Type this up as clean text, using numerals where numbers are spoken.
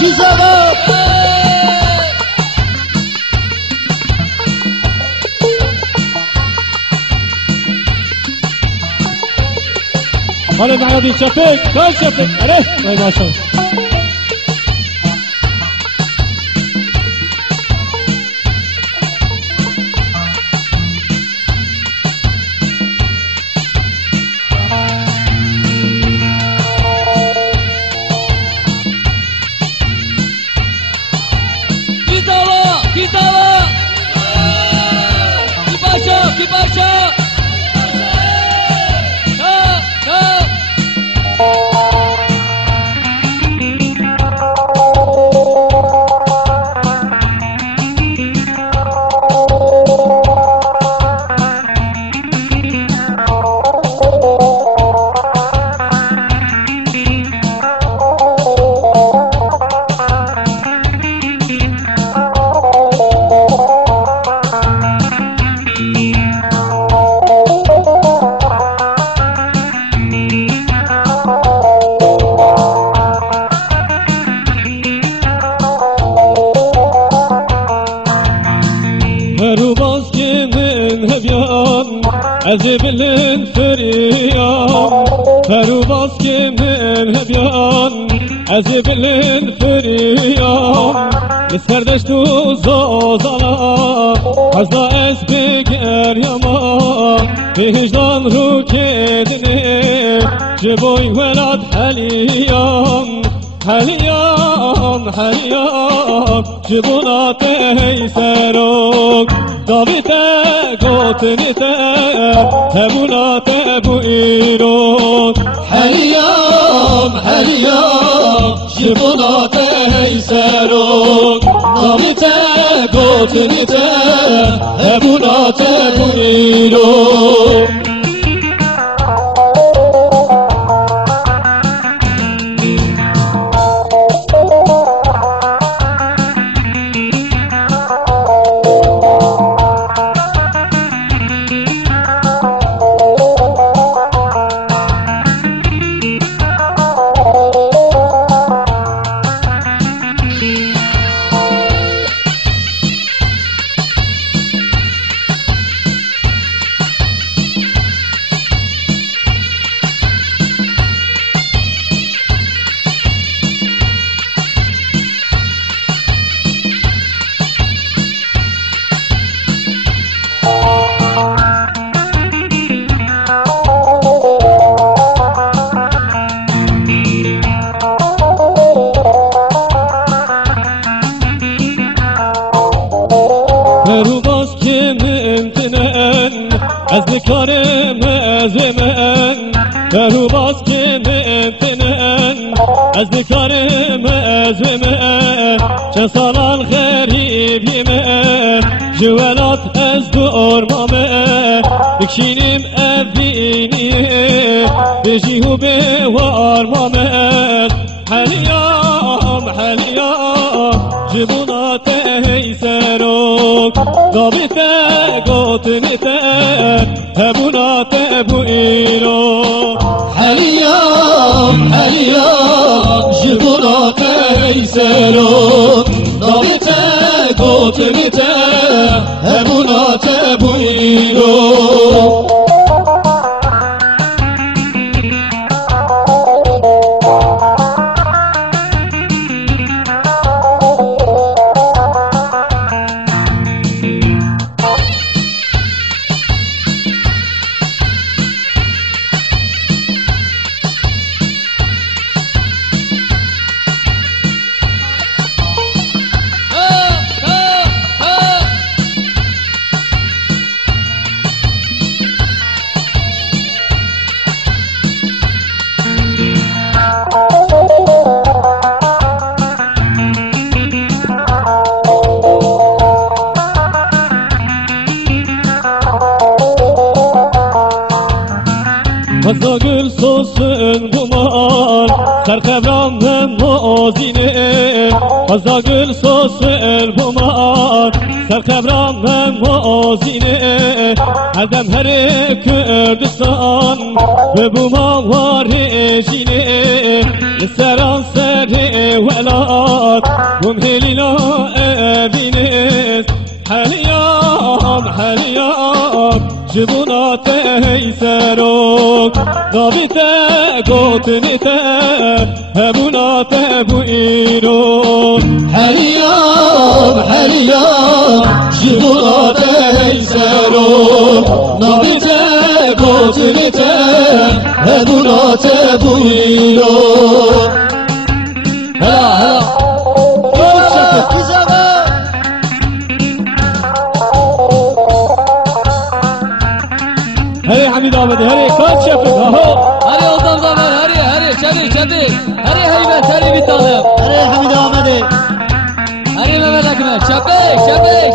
güzel. Hadi معنا شفيق كان شفيق عليه طيب ما شاء الله أزبلن فريان فرو باسكي من هبيان أزبلن فريان يسردشتو زوزانا حزا اسبقر يما بهجدان رو كدني جبوي ولاد حليان حليان حليان جبونا تيسروك دابيتا قوتنتا هبونا تبو إيروك حليان حليان جبونا تيسروك دابيتا قوتنتا هبونا تبو إيروك از نکارم از من درو باز که ممتنن از نکارم از من چند سالان غریبی من جوالات از دور مامه بکشینیم افینیه بجیهو به وار مامه حلیام حلیام جبونات هیسروک دابیتا قوتنتا هبونا تبو إيرو حليام حليام جبونا تيسروك دابيتا قوتنتا هبونا تبو إيرو Fazla gül sosun duman Serkevranım mozine Fazla gül sosun duman سرقبران من موازینه عدم هر کردستان به بوما وارجینه لسران سر ولاد بوم هلیلا ابینه حلیام جبونات هیسرو نابیت گوتنیت هبونات بویرو حلیام جبونات هیسرو نابیت گوتنیت هبونات بویرو هلا هری حمید آمده هری کات شفت هری اوزام زمان هری شبیر هری هیبت هری بیتانم هری حمید آمده هری ممد اکمل شبیر شفیر